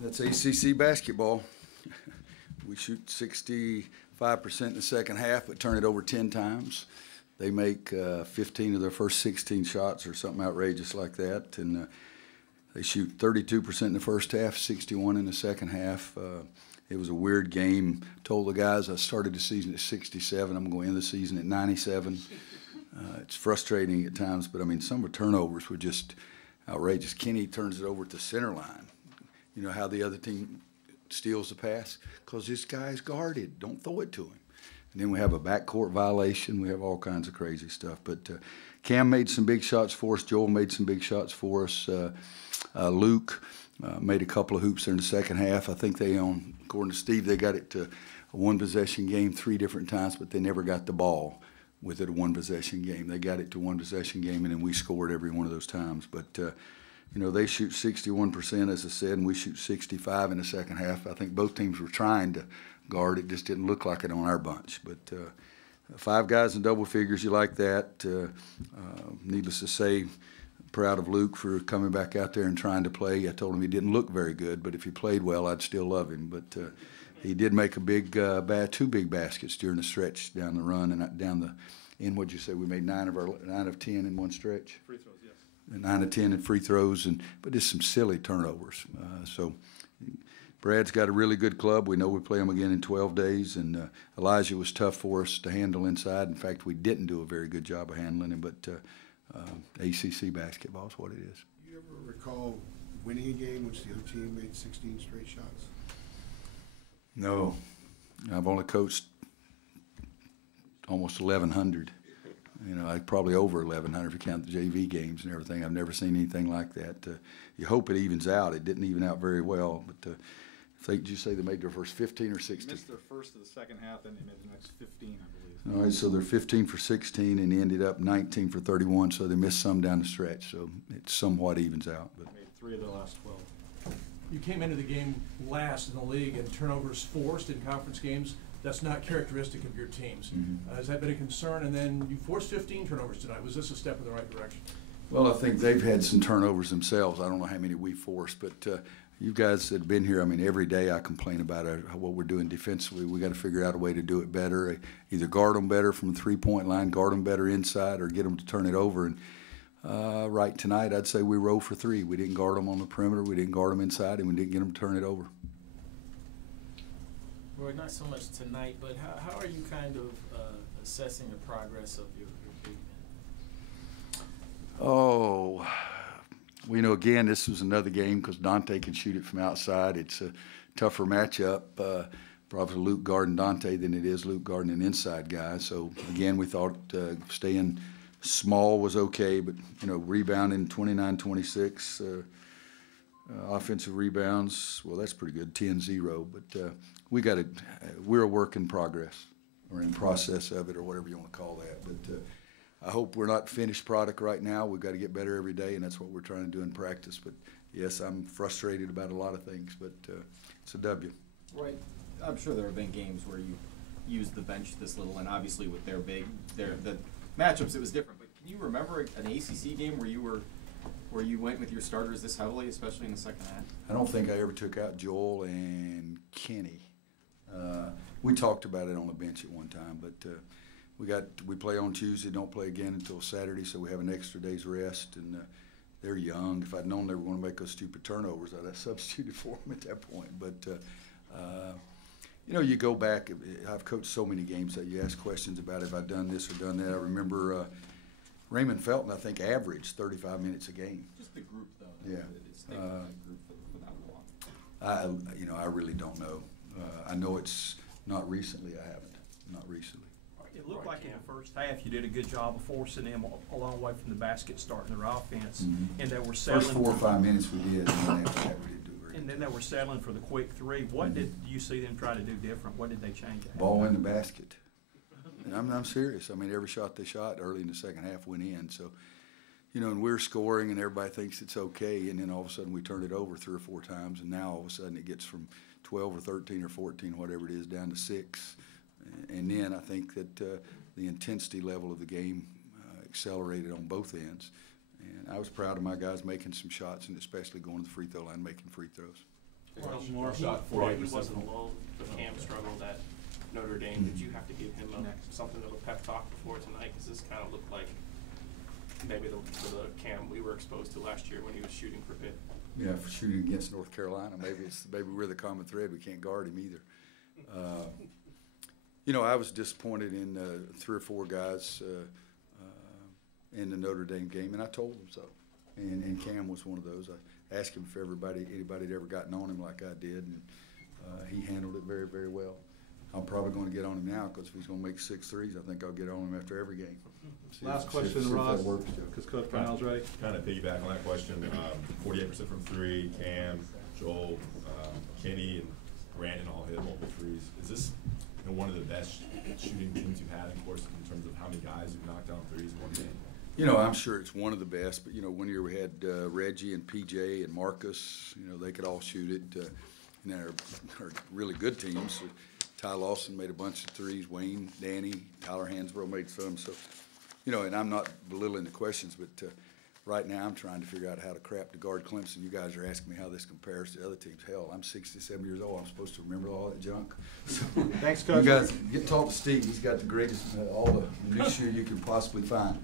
That's ACC basketball. We shoot 65% in the second half, but turn it over 10 times. They make 15 of their first 16 shots or something outrageous like that. And they shoot 32% in the first half, 61 in the second half. It was a weird game. Told the guys I started the season at 67. I'm going to end the season at 97. It's frustrating at times, but I mean, some of the turnovers were just outrageous. Kenny turns it over at the center line. You know how the other team steals the pass? Because this guy's guarded. Don't throw it to him. And then we have a backcourt violation. We have all kinds of crazy stuff. But Cam made some big shots for us. Joel made some big shots for us. Luke made a couple of hoops there in the second half. I think they, according to Steve, they got it to a one-possession game 3 different times, but they never got the ball with it a one-possession game. They got it to one-possession game, and then we scored every one of those times. But you know, they shoot 61%, as I said, and we shoot 65 in the second half. I think both teams were trying to guard. It just didn't look like it on our bunch. But 5 guys in double figures, you like that. Needless to say, proud of Luke for coming back out there and trying to play. I told him he didn't look very good, but if he played well, I'd still love him. But he did make a big 2 big baskets during the stretch down the run and down the end. What'd you say? We made 9 of 10 in one stretch. Free throws, yes. 9 of 10 in free throws, but just some silly turnovers. So Brad's got a really good club. We know we play them again in 12 days, and Elijah was tough for us to handle inside. In fact, we didn't do a very good job of handling him, but ACC basketball is what it is. Do you ever recall winning a game which the other team made 16 straight shots? No. I've only coached almost 1,100. You know, probably over 1,100 if you count the JV games and everything. I've never seen anything like that. You hope it evens out. It didn't even out very well. But did you say they made their first 15 or 16? They missed their first of the second half, and they made the next 15, I believe. All right, so they're 15 for 16, and they ended up 19 for 31, so they missed some down the stretch. So it somewhat evens out. But They made 3 of their last 12. You came into the game last in the league, and turnovers forced in conference games. That's not characteristic of your teams. Mm-hmm. Has that been a concern? And then you forced 15 turnovers tonight. Was this a step in the right direction? Well, I think they've had some turnovers themselves. I don't know how many we forced, but you guys that have been here, I mean, every day I complain about what we're doing defensively. We got to figure out a way to do it better. Either guard them better from the three-point line, guard them better inside, or get them to turn it over. And right tonight, I'd say we were 0 for 3. We didn't guard them on the perimeter, we didn't guard them inside, and we didn't get them to turn it over. Well, not so much tonight, but how are you kind of assessing the progress of your big men? Oh, well, you know, again, this was another game because Dante can shoot it from outside. It's a tougher matchup, probably Luke guarding Dante than it is Luke guarding an inside guy. So, again, we thought staying small was okay, but, you know, rebounding 29-26, offensive rebounds, well, that's pretty good, 10-0. But we're a work in progress or in process of it or whatever you want to call that. But I hope we're not finished product right now. We've got to get better every day, and that's what we're trying to do in practice. But, yes, I'm frustrated about a lot of things, but it's a W. Right. I'm sure there have been games where you used the bench this little, and obviously with the matchups it was different. But can you remember an ACC game where you went with your starters this heavily, especially in the second half? I don't think I ever took out Joel and Kenny. We talked about it on the bench at one time, but we play on Tuesday, don't play again until Saturday, so we have an extra day's rest, and they're young. If I'd known they were going to make those stupid turnovers, I'd have substituted for them at that point. But you know, you go back. I've coached so many games that you ask questions about have I done this or done that. I remember Raymond Felton, I think, averaged 35 minutes a game. Just the group, though. Yeah. It's that group for that long. I really don't know. I know it's not recently. I haven't. Not recently. It looked like in the first half you did a good job of forcing them a long way from the basket, starting their offense, and they were settling. First 4 or 5 minutes we did, and then after that we didn't do very good. And then they were settling for the quick 3. What did you see them try to do different? What did they change? Ball in the basket. And I'm serious. I mean, every shot they shot early in the second half went in. So, you know, and we're scoring, and everybody thinks it's okay, and then all of a sudden we turn it over 3 or 4 times, and now all of a sudden it gets from 12 or 13 or 14, whatever it is, down to 6. And then I think that the intensity level of the game accelerated on both ends. And I was proud of my guys making some shots, and especially going to the free throw line, making free throws. More shot Martin 48% wasn't from- alone. The Cam struggled at Notre Dame. Did you have to give him something of a pep talk before tonight? Because this kind of looked like maybe the Cam we were exposed to last year when he was shooting for Pitt. Yeah, for shooting against North Carolina, maybe we're the common thread. We can't guard him either. You know, I was disappointed in 3 or 4 guys in the Notre Dame game, and I told them so. And Cam was one of those. I asked him if anybody had ever gotten on him like I did, and he handled it very, very well. I'm probably going to get on him now because if he's going to make 6 threes, I think I'll get on him after every game. Last See if question, that Ross, works. because Coach Brownell's right. Kind of piggyback on that question, 48% from 3, Cam, Joel, Kenny, and Brandon all hit multiple threes. Is this one of the best shooting teams you've had, of course, in terms of how many guys you've knocked down threes in one game? You know, I'm sure it's one of the best, but, you know, one year we had Reggie and PJ and Marcus, you know, they could all shoot it. And they're really good teams. Ty Lawson made a bunch of threes, Wayne, Danny, Tyler Hansbrough made some. So, you know, and I'm not belittling the questions, but right now I'm trying to figure out how to crap to guard Clemson. You guys are asking me how this compares to other teams. Hell, I'm 67 years old. I'm supposed to remember all that junk. So, Thanks, Coach. you guys, get talk to Steve. He's got the greatest, all the minutiae you can possibly find.